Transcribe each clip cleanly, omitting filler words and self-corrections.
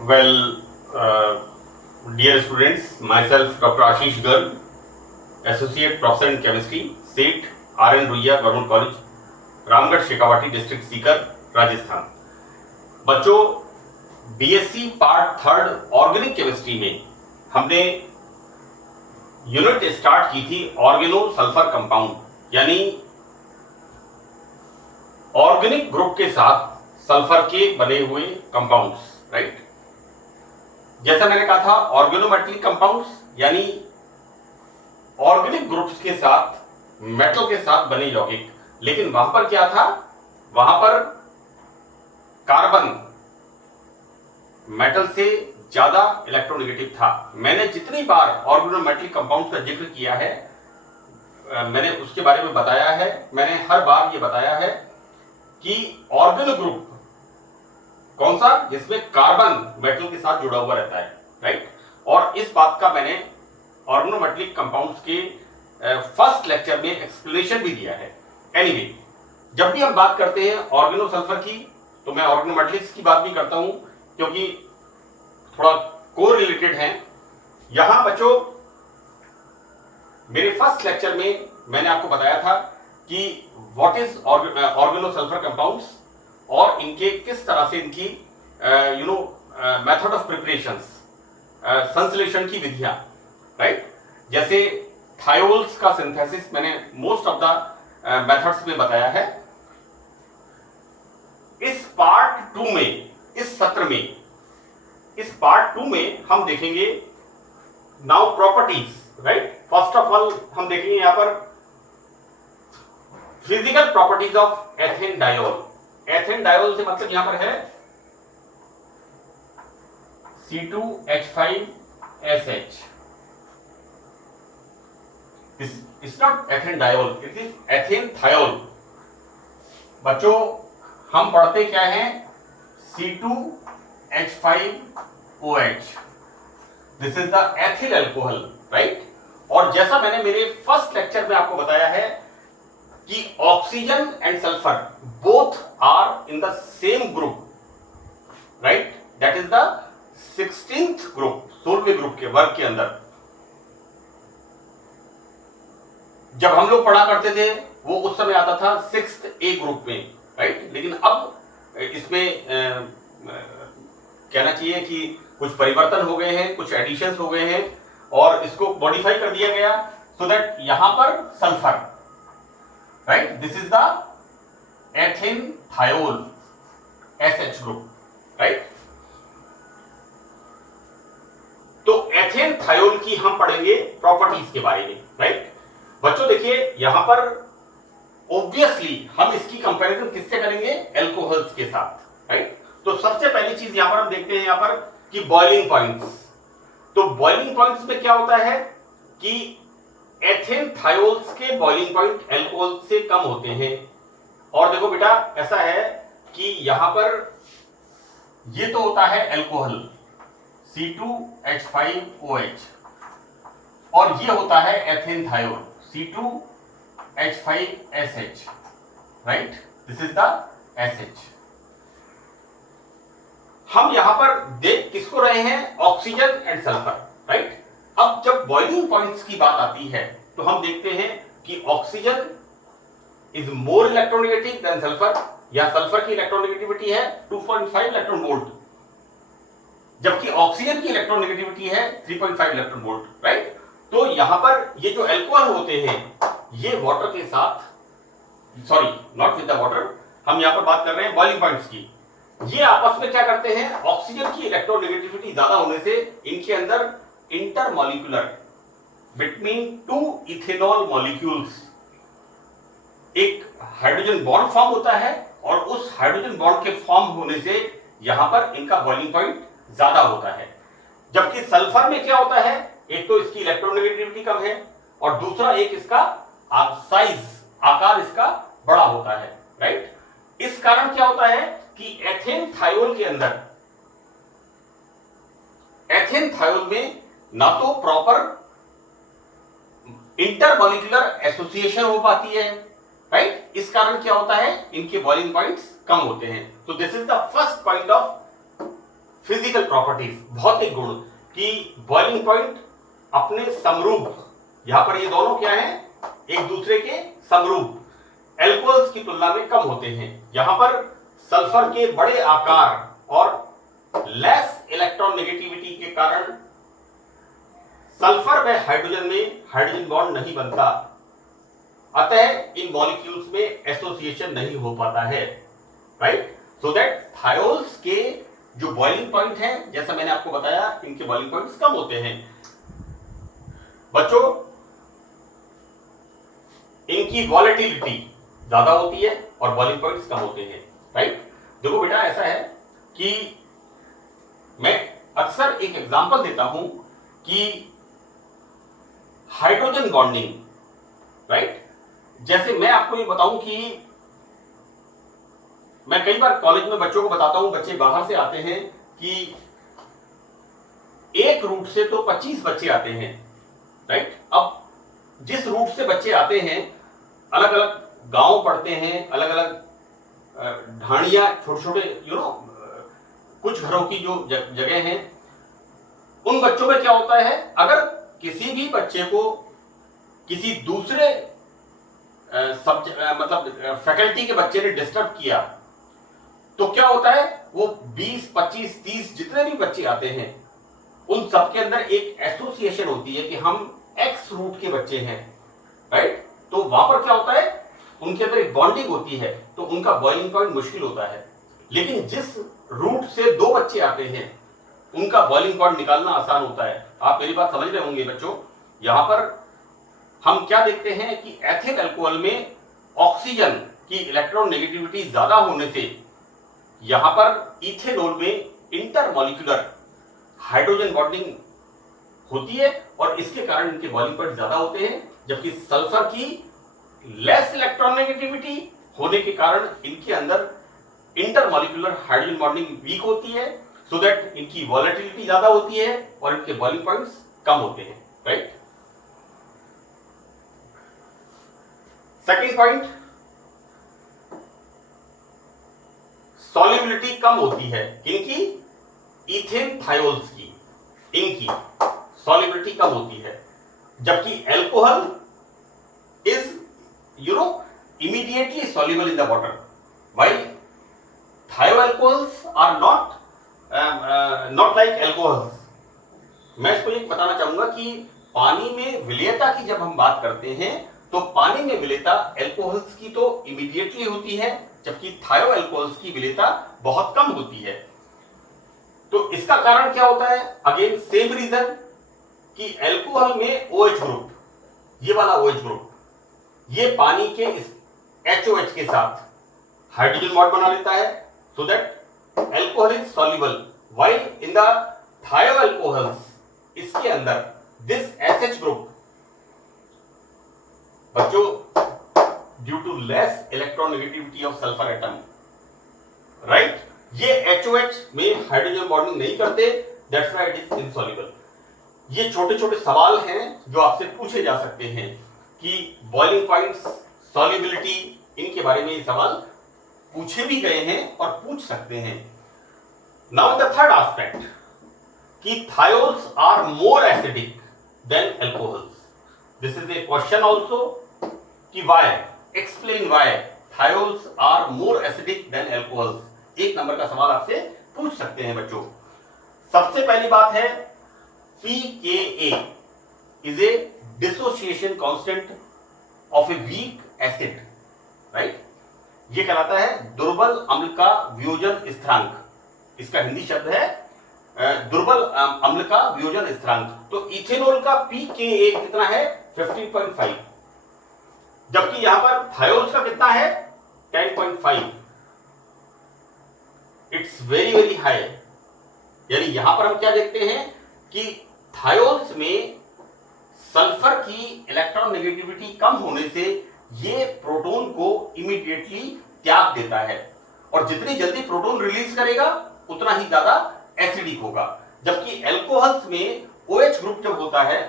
Well, dear students, myself Dr. Ashish Garg, Associate Professor in Chemistry, SET, R.N. Ruiya Government College, Ramgarh Shekhawati district Sikar Rajasthan. बच्चों, BSc part third organic chemistry में हमने unit start की थी organo sulphur compound, यानी organic group के साथ sulphur के बने हुए कंपाउंड्स, राइट। जैसा मैंने कहा था ऑर्गेनोमेटलिक कंपाउंड्स यानी ऑर्गेनिक ग्रुप्स के साथ मेटल के साथ बने यौगिक, लेकिन वहां पर क्या था, वहां पर कार्बन मेटल से ज्यादा इलेक्ट्रोनेगेटिव था। मैंने जितनी बार ऑर्गेनोमेटलिक कंपाउंड्स का जिक्र किया है, मैंने उसके बारे में बताया है। मैंने हर बार ये बताया है कि ऑर्गेनो ग्रुप कौन सा, जिसमें कार्बन मेटल के साथ जुड़ा हुआ रहता है, राइट। और इस बात का मैंने ऑर्गेनोमेटलिक कंपाउंड्स के फर्स्ट लेक्चर में एक्सप्लेनेशन भी दिया है। एनीवे, जब भी हम बात करते हैं ऑर्गेनो सल्फर की, तो मैं ऑर्गेनोमेटलिक्स की बात भी करता हूं, क्योंकि थोड़ा को रिलेटेड है। यहां बच्चों, मेरे फर्स्ट लेक्चर में मैंने आपको बताया था कि what is organo sulphur compounds और इनके किस तरह से इनकी मेथड ऑफ प्रिपरेशंस, संश्लेषण की विधियां, राइट। जैसे थायोल्स का सिंथेसिस मैंने मोस्ट ऑफ द मेथड्स में बताया है। इस पार्ट 2 में, इस सत्र में, इस पार्ट 2 में हम देखेंगे now properties, right. First of all हम देखेंगे यहां पर physical properties of ethane diol. Ethane diol से मतलब यहां पर है C2H5SH। It's not ethane diol, it is ethane thiol. बच्चों, हम पढ़ते क्या हैं, C2H5OH। This is the ethyl alcohol, right. और जैसा मैंने मेरे फर्स्ट लेक्चर में आपको बताया है कि oxygen and sulphur both are in the same group, right. That is the 16th group, 16वें ग्रुप के वर्ग के अंदर। जब हम लोग पढ़ा करते थे वो उस समय आता था 6th A ग्रुप में, राइट। लेकिन अब इसमें कहना चाहिए कि कुछ परिवर्तन हो गए हैं, कुछ एडिशंस हो गए हैं और इसको मॉडिफाई कर दिया गया सो दैट यहां पर sulphur, right, this is the ethane thiol SH group, right. तो एथेन थायोल की हम पढ़ेंगे प्रॉपर्टीज के बारे में, राइट। बच्चों देखिए, यहां पर ऑब्वियसली हम इसकी कंपैरिजन किससे करेंगे, एल्कोहल्स के साथ, राइट। तो सबसे पहली चीज यहां पर हम देखते हैं यहां पर कि बॉइलिंग पॉइंट्स। तो बॉइलिंग पॉइंट्स में क्या होता है कि एथेन थायोल्स के बॉइलिंग पॉइंट एल्कोहल से कम होते हैं। और देखो बेटा, ऐसा है कि यहां पर ये तो होता है एल्कोहल C2H5OH और ये होता है ethane thiol C2H5SH, right. This is the SH। हम यहां पर देख किसको रहे हैं, ऑक्सीजन एंड सल्फर, राइट। अब जब बॉइलिंग पॉइंट्स की बात आती है तो हम देखते हैं कि oxygen is more electronegative than sulphur, या सल्फर की इलेक्ट्रोनेगेटिविटी है 2.5 इलेक्ट्रॉन वोल्ट, जबकि ऑक्सीजन की इलेक्ट्रोनेगेटिविटी है 3.5 इलेक्ट्रॉन वोल्ट, राइट। तो यहां पर ये जो एल्कोहल होते हैं ये वाटर के साथ, sorry not with the water, हम यहां पर बात कर रहे हैं बॉइलिंग पॉइंट्स की। ये आपस में क्या करते हैं, ऑक्सीजन की इलेक्ट्रोनेगेटिविटी ज्यादा होने से इनके अंदर इंटरमॉलिक्यूलर बिटवीन 2 इथेनॉल मॉलिक्यूल्स एक हाइड्रोजन बॉन्ड फॉर्म होता है और उस हाइड्रोजन बॉन्ड के फॉर्म होने से यहां पर इनका बॉइलिंग पॉइंट ज्यादा होता है। जबकि सल्फर में क्या होता है, एक तो इसकी इलेक्ट्रोनेगेटिविटी कम है और दूसरा एक इसका साइज, आकार इसका बड़ा होता है, राइट। इस कारण क्या होता है कि एथेन थायोल के अंदर, एथेन थायोल में ना तो प्रॉपर इंटरमॉलिक्यूलर एसोसिएशन हो पाती है, राइट। इस कारण क्या होता है, इनके बॉइलिंग पॉइंट्स कम होते हैं। तो this is the first point of physical properties, भौतिक गुण, कि बॉइलिंग पॉइंट अपने समरूप, यहां पर ये दोनों क्या है, एक दूसरे के समरूप एल्कोहल्स की तुलना में कम होते हैं। यहां पर सल्फर के बड़े आकार और लेस इलेक्ट्रॉन नेगेटिविटी के कारण सल्फर व हाइड्रोजन में हाइड्रोजन बॉन्ड नहीं बनता, अतः इन मॉलिक्यूल्स में एसोसिएशन नहीं हो पाता है, राइट। सो दैट थायोल्स के जो बॉइलिंग पॉइंट है, जैसा मैंने आपको बताया, इनके बॉइलिंग पॉइंट्स कम होते हैं। बच्चों, इनकी वॉलेटिलिटी ज्यादा होती है और बॉइलिंग पॉइंट्स कम होते हैं, राइट। देखो बेटा, ऐसा है कि मैं अक्सर एक एग्जांपल देता हूं कि हाइड्रोजन बॉन्डिंग, राइट। जैसे मैं आपको ये बताऊं कि मैं कई बार कॉलेज में बच्चों को बताता हूं, बच्चे बाहर से आते हैं कि एक रूट से तो 25 बच्चे आते हैं, राइट। अब जिस रूट से बच्चे आते हैं, अलग अलग गांव पढ़ते हैं, अलग अलग ढाणियां, छोटे छोटे कुछ घरों की जो जगह हैं, उन बच्चों में क्या होता है, अगर किसी भी बच्चे को किसी दूसरे मतलब फैकल्टी के बच्चे ने डिस्टर्ब किया, तो क्या होता है, वो 20, 25, 30 जितने भी बच्चे आते हैं, उन सबके अंदर एक एसोसिएशन होती है कि हम एक्स रूट के बच्चे हैं, राइट। तो वहां पर क्या होता है, उनके अंदर एक बॉन्डिंग होती है, तो उनका बॉइलिंग पॉइंट मुश्किल होता है। लेकिन जिस रूट से 2 बच्चे आते हैं, उनका बॉइलिंग पॉइंट निकालना आसान होता है। आप मेरी बात समझ रहे होंगे बच्चों। यहां पर हम क्या देखते हैं कि एथिल अल्कोहल में ऑक्सीजन की इलेक्ट्रॉन नेगेटिविटी ज्यादा होने से यहां पर इथेनॉल में इंटरमॉलिक्यूलर हाइड्रोजन बॉन्डिंग होती है और इसके कारण इनके बॉइलिंग पॉइंट ज्यादा होते हैं, जबकि सल्फर की लेस इलेक्ट्रॉन नेगेटिविटी होने के कारण इनके अंदर इंटरमॉलिक्यूलर हाइड्रोजन बॉन्डिंग वीक होती है, सो दैट इनकी वॉलेटिलिटी ज्यादा होती है और इनके बॉइलिंग पॉइंट्स कम होते हैं, राइट। सेकेंड पॉइंट, सॉल्युबिलिटी कम होती है किनकी, इथेन थायोल्स की, इनकी सॉल्युबिलिटी कम होती है, जबकि alcohol is immediately soluble in the water, while thioalcohols are not like alcohols. मैं इसको ये बताना चाहूंगा कि पानी में विलेयता की जब हम बात करते हैं, तो पानी में विलेयता अल्कोहल्स की तो इमीडिएटली होती है, जबकि थायोअल्कोहल्स की विलेयता बहुत कम होती है। तो इसका कारण क्या होता है, अगेन सेम रीजन कि अल्कोहल में OH ग्रुप, ये वाला OH ग्रुप, ये पानी के इस HOH के साथ हाइड्रोजन बॉन्ड बना लेता है, so that alcohol is soluble, while in the thioalcohols, इसके अंदर दिस SH ग्रुप, बच्चों, due to less electron negativity of sulphur atom, right, ये HOH में हाइड्रोजन बॉन्डिंग नहीं करते, that's why it is insoluble. ये छोटे छोटे सवाल हैं जो आपसे पूछे जा सकते हैं कि बॉइलिंग पॉइंट्स, सॉल्युबिलिटी, इनके बारे में ये सवाल पूछे भी गए हैं और पूछ सकते हैं। नाउ द थर्ड एस्पेक्ट, कि thiols are more acidic than alcohols. This is a question also कि why, explain why thiols are more acidic than alcohols. एक नंबर का सवाल आपसे पूछ सकते हैं बच्चों। सबसे पहली बात है, pKa is a dissociation constant of a weak acid, right? ये कहलाता है दुर्बल अम्ल का वियोजन स्थिरांक। इसका हिंदी शब्द है दुर्बल अम्ल का वियोजन स्थिरांक। तो इथेनॉल का pKa कितना है, 15.5, जबकि यहां पर थायोल्स का कितना है, 10.5। It's very very high. यानी यहां पर हम क्या देखते हैं कि थायोल्स में सल्फर की इलेक्ट्रॉन नेगेटिविटी कम होने से ये प्रोटॉन को इमीडिएटली त्याग देता है, और जितनी जल्दी प्रोटॉन रिलीज करेगा उतना ही ज्यादा एसिडिक होगा। जबकि अल्कोहल्स में OH ग्रुप जब होता है,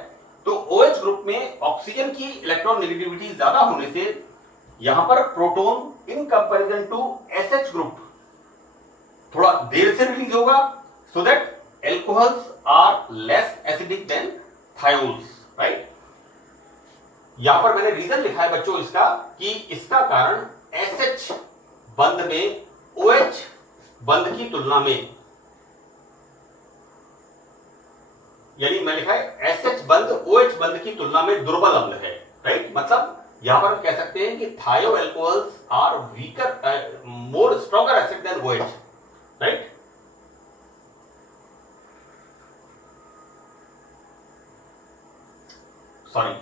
तो OH ग्रुप में ऑक्सीजन की इलेक्ट्रॉन नेगेटिविटी ज्यादा होने से यहां पर proton in comparison to SH group थोड़ा देर से रिलीज होगा, so that alcohols are less acidic than thiols, right? यहां पर मैंने रीजन लिखा है बच्चों इसका कि इसका कारण SH बंध में OH बंध की तुलना में, यानी मैं लिखा है SH बंध OH बंध की तुलना में दुर्बल अम्ल है, राइट? मतलब यहां पर हम कह सकते हैं कि thio alcohols are weaker, more stronger acid than OH, right? Sorry,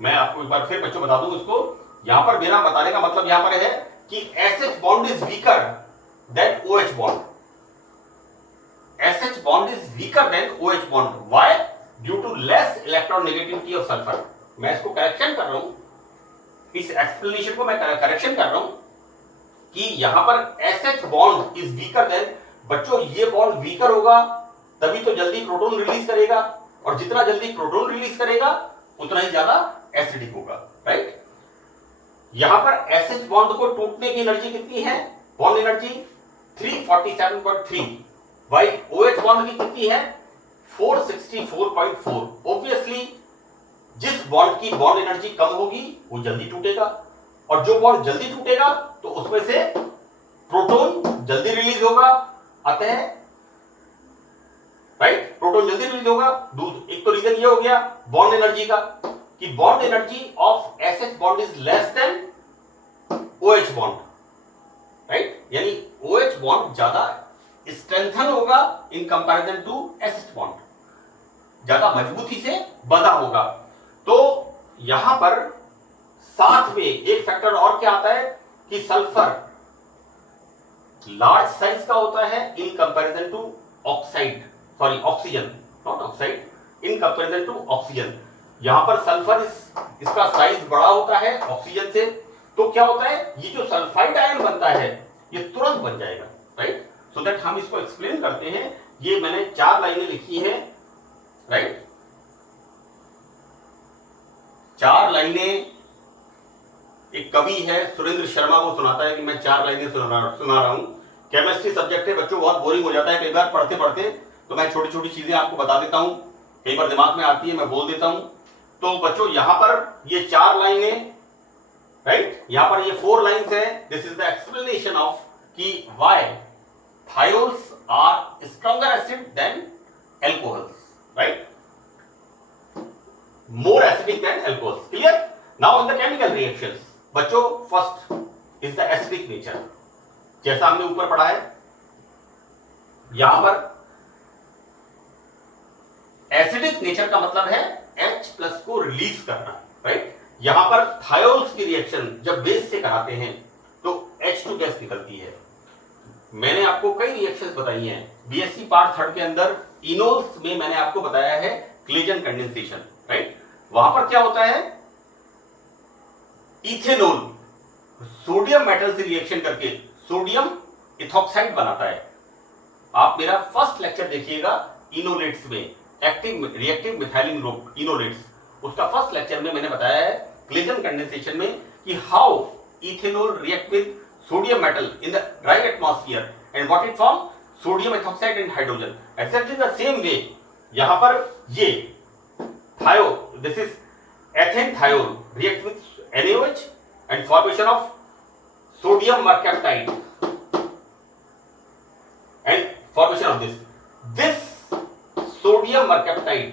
मैं आपको एक बार फिर बच्चों बता दूं इसको। यहां पर मेरा बताने का मतलब यहां पर है कि SH bond is weaker than OH bond. SH bond is weaker than OH bond, why? Due to less electronegativity of sulphur. मैं इसको करेक्शन कर रहा हूं, इस एक्सप्लेनेशन को मैं करेक्शन कर रहा हूं कि यहां पर SH bond is weaker then, बच्चों ये बॉन्ड वीकर होगा तभी तो जल्दी प्रोटॉन रिलीज करेगा, और जितना जल्दी प्रोटॉन रिलीज करेगा उतना ही ज्यादा एसिडिक होगा, राइट? यहां पर SH बॉन्ड को टूटने की एनर्जी कितनी है? Bond energy 347.3, why OH bond की कितनी है? 464.4। ऑब्वियसली जिस बॉन्ड की बॉन्ड एनर्जी कम होगी वो जल्दी टूटेगा, और जो बॉन्ड जल्दी टूटेगा तो उसमें से प्रोटॉन जल्दी रिलीज होगा, अतः राइट, प्रोटॉन जल्दी रिलीज होगा। एक तो रीजन ये हो गया बॉन्ड एनर्जी का कि bond energy of SH bond is less than OH bond, right? यानी OH बॉन्ड ज्यादा स्ट्रेंथन होगा in comparison to SH bond, ज्यादा मजबूती से बंधा होगा। तो यहां पर साथ में एक फैक्टर और क्या आता है कि सल्फर लार्ज साइज का होता है in comparison to oxide, sorry oxygen, not oxide, in comparison to oxygen. यहां पर सल्फर इसका साइज बड़ा होता है ऑक्सीजन से, तो क्या होता है ये जो सल्फाइड आयन बनता है ये तुरंत बन जाएगा, राइट? सो दैट हम इसको एक्सप्लेन करते हैं। ये मैंने 4 लाइनें लिखी हैं, राइट? 4 लाइनें, एक कवि है सुरेंद्र शर्मा वो सुनाता है कि मैं 4 लाइनें सुना रहा हूं। केमिस्ट्री सब्जेक्ट है बच्चों, बहुत बोरिंग हो जाता है कई बार पढ़ते पढ़ते, तो मैं छोटी छोटी चीजें आपको बता देता हूं, कई बार दिमाग में आती है मैं बोल देता हूं। तो बच्चों यहां पर ये 4 लाइनें, राइट, यहां पर ये 4 लाइन्स है। This is the explanation of कि why thiols are stronger acid than alcohols, right? more acidic than alcohols. Clear? Now in the chemical reactions, बच्चों first is the acidic nature, जैसा हमने ऊपर पढ़ा है। यहां पर एसिडिक नेचर का मतलब है H प्लस को रिलीज करना, राइट? यहां पर थायोल्स की रिएक्शन जब बेस से कराते हैं तो H2 गैस निकलती है। मैंने आपको कई रिएक्शंस बताई हैं बीएससी पार्ट 3 के अंदर। इनोल्स में मैंने आपको बताया है क्लेजन कंडेंसेशन, राइट? वहां पर क्या होता है, इथेनॉल सोडियम मेटल से रिएक्शन करके सोडियम इथॉक्साइड बनाता है। आप मेरा फर्स्ट लेक्चर देखिएगा इनोलेट्स में, एक्टिव रिएक्टिव मिथाइलिन ग्रुप इनोलेट्स, उसका फर्स्ट लेक्चर में मैंने बताया है क्लेजन कंडेंसेशन में कि how ethanol react with sodium metal in the dry atmosphere and what it form, sodium ethoxide and hydrogen. Exactly the same way यहां पर ये थायो, this is ethane thiol react with NaOH and formation of sodium mercaptide and formation of this sodium mercaptide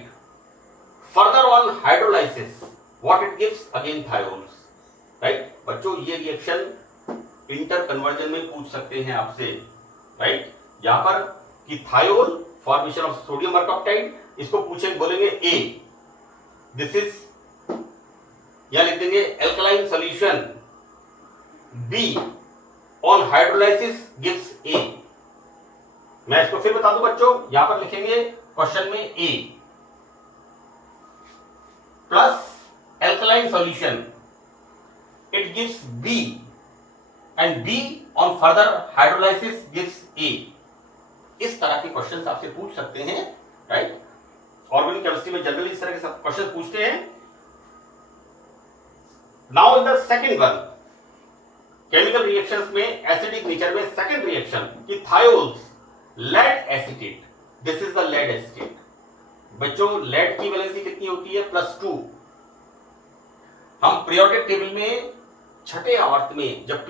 further on hydrolysis what it gives again thiols, right? बच्चों ये reaction inter conversion में पूछ सकते हैं आपसे, राइट? यहां पर कि थायोल फॉर्मेशन ऑफ सोडियम मर्कैप्टाइड, इसको पूछेंगे बोलेंगे A, दिस इज, यहां लिख देंगे alkaline solution, B on hydrolysis gives A। मैं इसको फिर बता दूं बच्चों, यहां पर लिखेंगे क्वेश्चन में A plus alkaline solution it gives B and B on further hydrolysis gives A। इस तरह के क्वेश्चंस आपसे पूछ सकते हैं, राइट? ऑर्गेनिक केमिस्ट्री में जनरली इस तरह के सब क्वेश्चन पूछते हैं। Now in the second one, chemical reactions में एसिडिक नेचर में सेकंड रिएक्शन कि thiols lead acetate, this is the lead acetate. बच्चों लेड की वैलेंसी कितनी होती है? +2। हम पीरियोडिक टेबल में छठे आवर्त में जब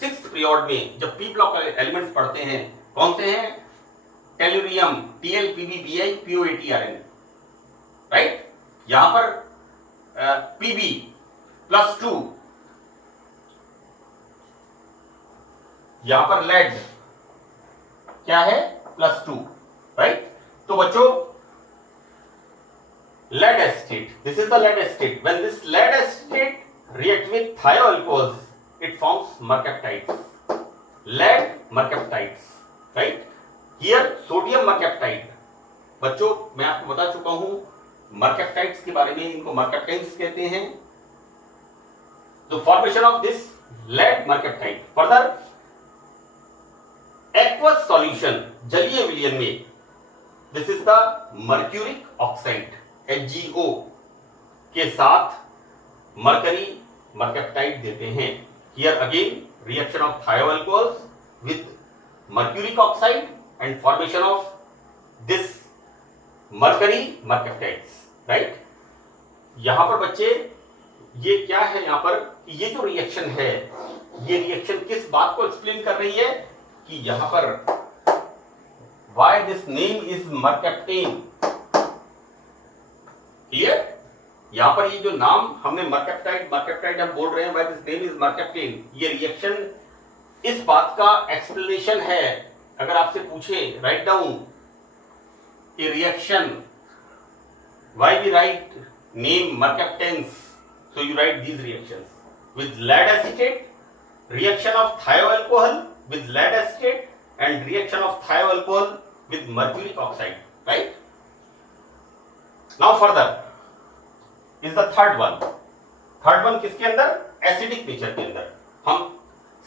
सिक्स्थ पीरियड में जब पी ब्लॉक एलिमेंट्स पढ़ते हैं, कौन से हैं? Tellurium, Tl, Pb, Bi, PO80Rn, right. यहां पर Pb +2, यहां पर लेड क्या है? +2, राइट। तो बच्चों lead acetate, this is the lead acetate. When this lead acetate react with thioalcohols, it forms mercaptides. Lead mercaptides, right? Here sodium mercaptide. बच्चों मैं आपको बता चुका हूं mercaptides के बारे में, इनको mercaptines कहते हैं। तो formation of this lead mercaptide. Further, aqueous solution, जलीय विलयन में, this is the mercuric oxide HgO के साथ मरकरी मर्कैप्टाइड देते हैं। Here again reaction of thioalcohols with mercuric oxide and formation of this mercury mercaptides, right? यहां पर बच्चे ये क्या है? यहां पर ये जो रिएक्शन है, ये रिएक्शन किस बात को एक्सप्लेन कर रही है कि यहां पर why this name is mercaptane। Clear? यहां पर ये जो नाम हमने मर्कैप्टाइड हम बोल रहे हैं, व्हाई दिस नेम इज मर्कैप्टेन, ये रिएक्शन इस बात का एक्सप्लेनेशन है। अगर आपसे पूछे write down a reaction, why we write name mercaptans, so you write these reactions with lead acetate, reaction of thioalcohol with lead acetate and reaction of thioalcohol with mercuric oxide, right. Now further is the third one. Third one किसके अंदर? Acidic nature के अंदर। हम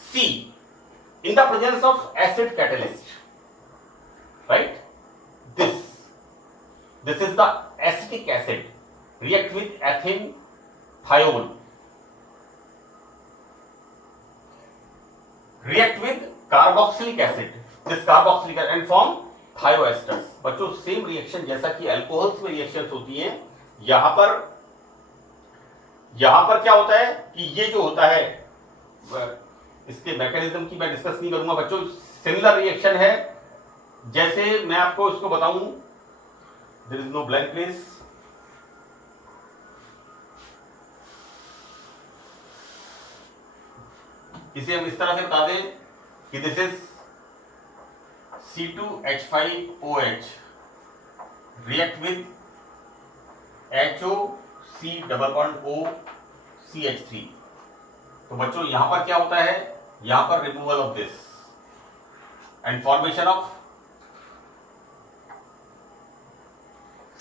C in the presence of acid catalyst, right? This is the acetic acid react with ethane thiol, react with carboxylic acid, this carboxylic acid and form थायोएस्टर्स। बच्चों same reaction जैसा कि alcohols में reactions होती हैं, यहां पर क्या होता है कि ये जो होता है, इसके मैकेनिज्म की मैं डिस्कस नहीं करूंगा बच्चों। सिमिलर रिएक्शन है, जैसे मैं आपको इसको बताऊं, there is no blank place. इसे हम इस तरह से बता दें कि this is C2H5OH react with HOC++OCH3। तो बच्चों यहां पर क्या होता है? यहां पर removal of this and formation of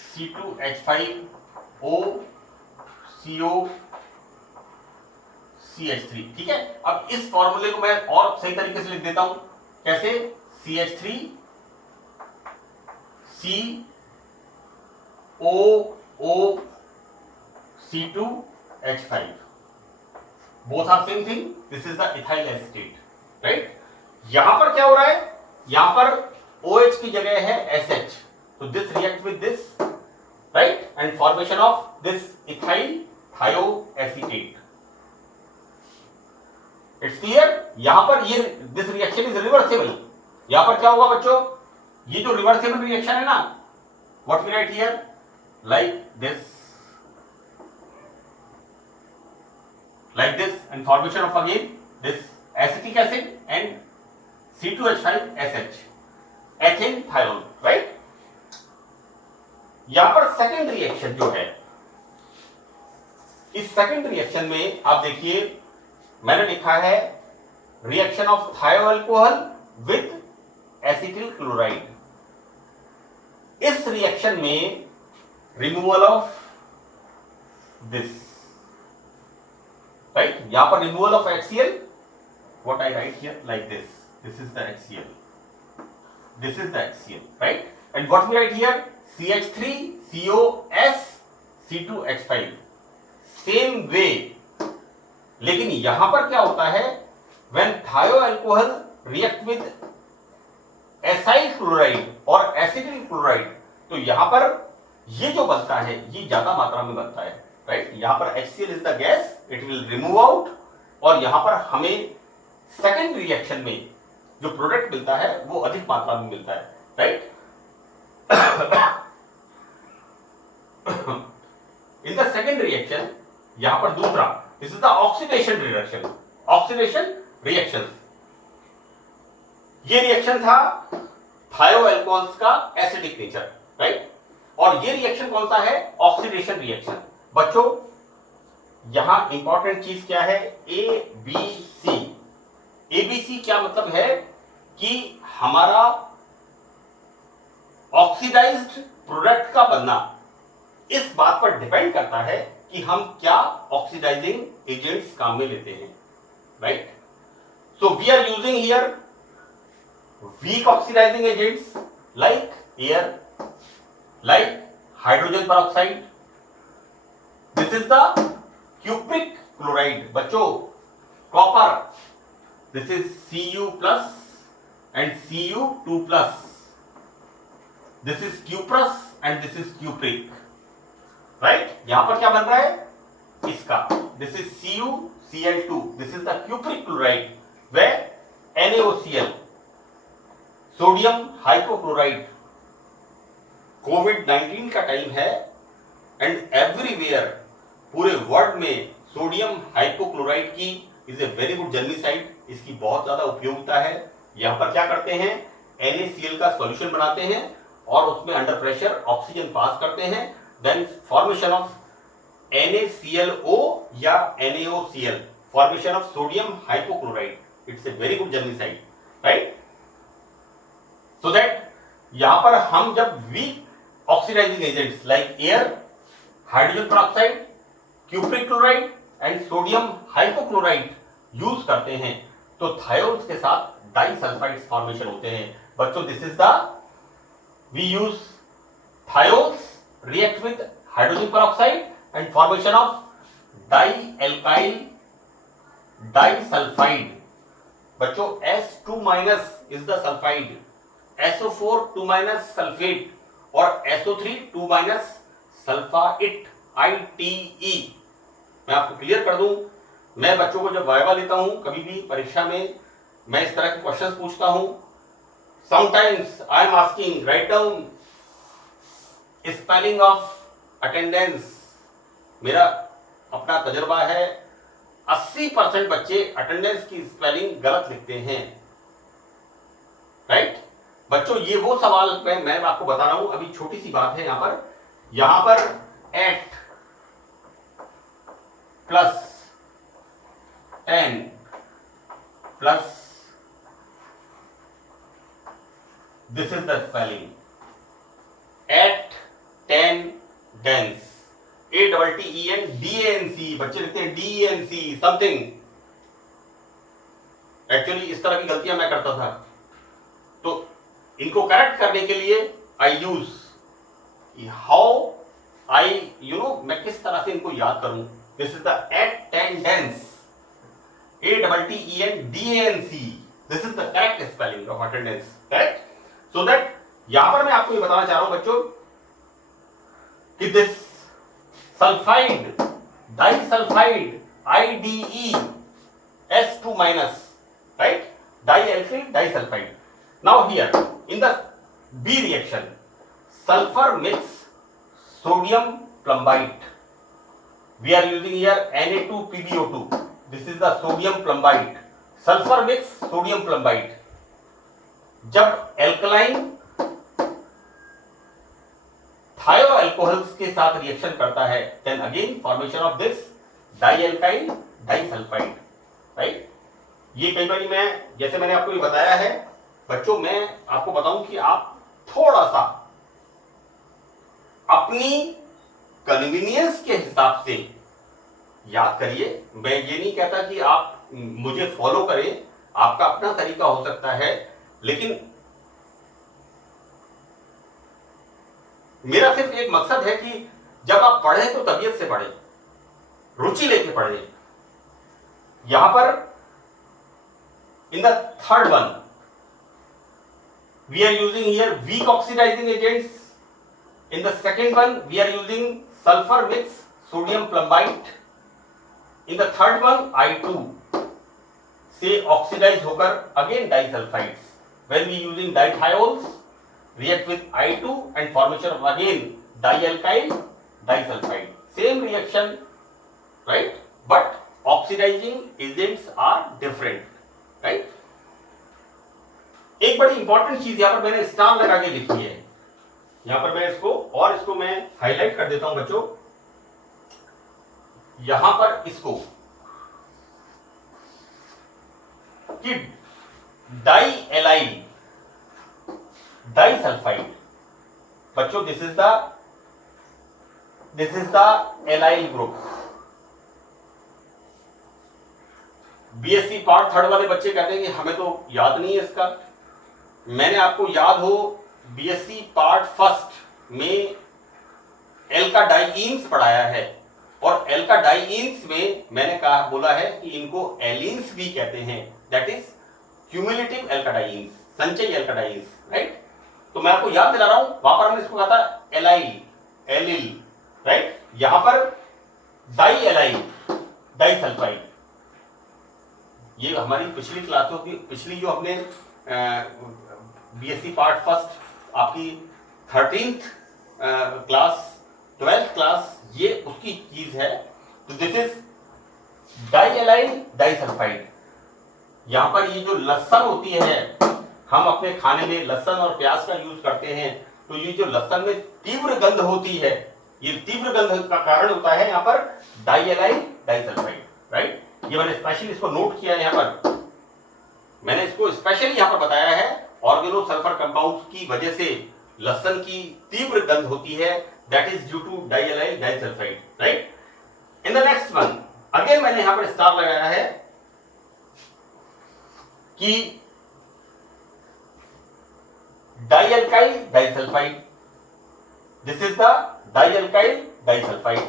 C2H5OCOCH3, ठीक है। अब इस फॉर्मूले को मैं और सही तरीके से लिख देता हूं। कैसे? CH3 COOC2H5, both are same thing. This is the ethyl acetate, right? यहां पर क्या हो रहा है? यहां पर OH की जगह है SH, so this react with this, right? And formation of this ethyl thioacetate. It's clear? यहां पर ये this reaction is reversible. यहां पर क्या होगा बच्चों? ये जो रिवर्सिबल रिएक्शन है ना, what we write here like this and formation of again this acetic acid and C2H5SH ethane thiol, right. यहां पर सेकेंड रिएक्शन जो है, इस सेकेंड रिएक्शन में आप देखिए मैंने लिखा है reaction of thioalcohol with acetyl chloride. इस रिएक्शन में रिमूवल ऑफ दिस, राइट। यहां पर removal of HCl, what I write here like this is the HCl, this is the HCl, right. And what we write here CH3COS C2H5, same way. लेकिन यहां पर क्या होता है? When thioalcohol react with acyl chloride और acetyl chloride, तो यहां पर ये जो बनता है ये ज्यादा मात्रा में बनता है, राइट। यहां पर HCl is the gas, it will remove out, और यहां पर हमें सेकेंड रिएक्शन में जो प्रोडक्ट मिलता है वो अधिक मात्रा में मिलता है, right. In the second reaction, यहां पर दूसरा, this is the oxidation reaction, oxidation reaction. ये रिएक्शन था थायो अल्कोहल्स का एसिडिक नेचर, राइट। और ये रिएक्शन कौन सा है? Oxidation reaction. बच्चों यहां इंपॉर्टेंट चीज क्या है? ABC। ABC क्या मतलब है कि हमारा ऑक्सीडाइज्ड प्रोडक्ट का बनना इस बात पर डिपेंड करता है कि हम क्या ऑक्सीडाइजिंग एजेंट्स काम में लेते हैं, right. So we are using here weak oxidizing agents like air, like hydrogen peroxide. This is the cupric chloride. बच्चों copper, this is Cu plus and Cu2 plus. This is cuprous and this is cupric, right? यहां पर क्या बन रहा है? इसका this is CuCl2. This is the cupric chloride where NaOCl, sodium hypochloride. कोविड-19 का टाइम है एंड एवरीवेयर, पूरे वर्ल्ड में सोडियम हाइपोक्लोराइड की is a very good germicide, इसकी बहुत ज्यादा उपयोगिता है। यहां पर क्या करते हैं? NaCl का सॉल्यूशन बनाते हैं और उसमें अंडर प्रेशर ऑक्सीजन पास करते हैं, देन फॉर्मेशन ऑफ NaClO या NaOCl, formation of sodium hypochlorite. It's a very good germicide, right. So that यहां पर हम जब weak oxidizing agents like air, hydrogen peroxide, cupric chloride and sodium hypochlorite use करते हैं तो थायोल्स के साथ डाइसल्फाइड्स फॉर्मेशन होते हैं। बच्चों this is the we use thiols react with hydrogen peroxide and formation of di alkyl disulphide. बच्चों S2 minus is the sulphide, SO4 2 minus sulphate और SO3 2 माइनस सल्फाइट, ITE। मैं आपको क्लियर कर दूं, मैं बच्चों को जब वाइवा लेता हूं कभी भी परीक्षा में, मैं इस तरह के क्वेश्चंस पूछता हूं। Sometimes I am asking write down spelling of attendance. मेरा अपना तजुर्बा है 80% बच्चे अटेंडेंस की स्पेलिंग गलत लिखते हैं, राइट। बच्चों ये वो सवाल मैं आपको बता रहा हूं, अभी छोटी सी बात है यहां पर at plus 10 plus this is the spelling at 10 dance, ATTENDANC। बच्चे लिखते हैं DENC समथिंग। एक्चुअली इस तरह की गलतियां मैं करता था, तो इनको करेक्ट करने के लिए आई यूज हाउ आई मैं किस तरह से इनको याद करूं। This is the attendance, ATTENDANC। This is the correct spelling of attendance, correct. So that यहां पर मैं आपको ये बताना चाह रहा हूं बच्चों कि this sulphide disulphide IDE S2 minus, right? Dialkyl disulfide. Now here in the B reaction, sulfur mix sodium plumbite. We are using here Na2PbO2. This is the sodium plumbite. Sulfur mix sodium plumbite. जब alkaline thioalcohols के साथ reaction करता है, then again formation of this dialkyl disulphide, right. ये कई बार मैं जैसे मैंने आपको ये बताया है बच्चों, मैं आपको बताऊं कि आप थोड़ा सा अपनी कन्वीनियंस के हिसाब से याद करिए। मैं ये नहीं कहता कि आप मुझे फॉलो करें, आपका अपना तरीका हो सकता है, लेकिन मेरा सिर्फ एक मकसद है कि जब आप पढ़ें तो तबीयत से पढ़ें, रुचि लेके पढ़ें। यहां पर in the third one we are using here weak oxidizing agents. In the second one we are using sulfur with sodium plumbite. In the third one I2 से oxidize होकर again disulfides. When we using dithiols react with I2 and formation of again dialkyl disulfide. Same reaction, right? But oxidizing agents are different, right? एक बड़ी important चीज यहां पर मैंने star लगा के लिखी है, यहां पर मैं इसको मैं हाईलाइट कर देता हूं बच्चों। यहां पर इसको कि डाई एलाइल डाइसल्फाइड, बच्चों this is the allyl group. BSc part third वाले बच्चे कहते हैं कि हमें तो याद नहीं है इसका। मैंने आपको याद हो बीएससी पार्ट फर्स्ट में एल्का डाइईन्स पढ़ाया है, और एल्का डाइईन्स में मैंने कहा बोला है कि इनको एलिन्स भी कहते हैं, दैट इज क्यूमुलेटिव एल्काडाइन्स, संचयी एल्काडाइन्स, राइट। तो मैं आपको याद दिला रहा हूं, वहां पर हमने इसको कहा था एलाइल, एलिल, राइट। यहां पर डाई एलाइल डाइसल्फाइड, ये हमारी पिछली क्लासों की पिछली जो हमने बीएससी पार्ट फर्स्ट आपकी 13th क्लास 12th क्लास, ये उसकी चीज है। तो दिस इज डाइएलाइल डाइसल्फाइड। यहां पर ये जो लहसुन होती है, हम अपने खाने में लहसुन और प्याज का यूज करते हैं, तो ये जो लहसुन में तीव्र गंध होती है, ये तीव्र गंध का कारण होता है यहां पर डाइएलाइल डाइसल्फाइड, राइट। ये मैंने स्पेशली इसको नोट किया है, यहां पर मैंने इसको स्पेशली यहां पर बताया है। ऑर्गेनो सल्फर कंपाउंड्स की वजह से लहसुन की तीव्र गंध होती है, that is due to diallyl disulphide, right. In the next one again मैंने यहां पर स्टार लगाया है कि dialkyl disulphide, this is the dialkyl disulphide.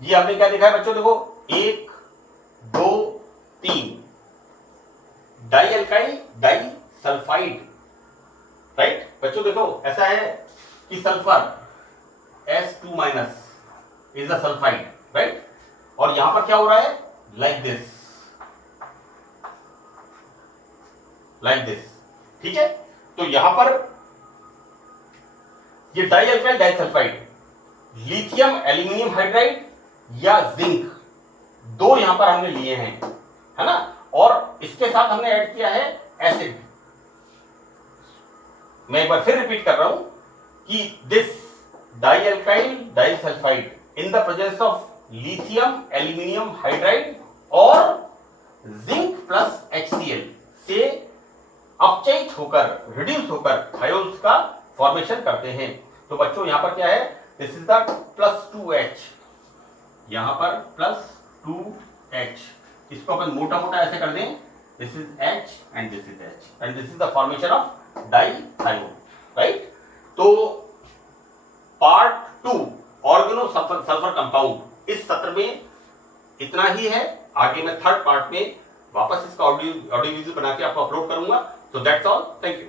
ये हमने क्या देखा है बच्चों, देखो 1 2 3 डाइएल्काइल डाइसल्फाइड, राइट। बच्चों देखो ऐसा है कि sulphur S2- is the sulphide, right. और यहां पर क्या हो रहा है, लाइक दिस, ठीक है। तो यहां पर ये डाइएल्काइल डाइसल्फाइड लिथियम एल्यूमिनियम हाइड्राइड या जिंक, दो यहां पर हमने लिए हैं, है ना। और इसके साथ हमने ऐड किया है एसिड। मैं एक बार फिर रिपीट कर रहा हूं कि this dialkyl disulphide in the presence of lithium aluminium hydride और जिंक प्लस HCl से अपचयित होकर, रिड्यूस होकर थायोल्स का फॉर्मेशन करते हैं। तो बच्चों यहां पर क्या है, दिस इज द +2H, यहां पर +2H, इसको अपन मोटा मोटा ऐसे कर दें, this is H and this is H and this is the formation of dithiol, right. तो पार्ट 2 ऑर्गेनो सल्फर कंपाउंड इस सत्र में इतना ही है। आगे मैं थर्ड पार्ट में वापस इसका ऑडियो वीडियो बना के आपको अपलोड करूंगा। So that's all, thank you.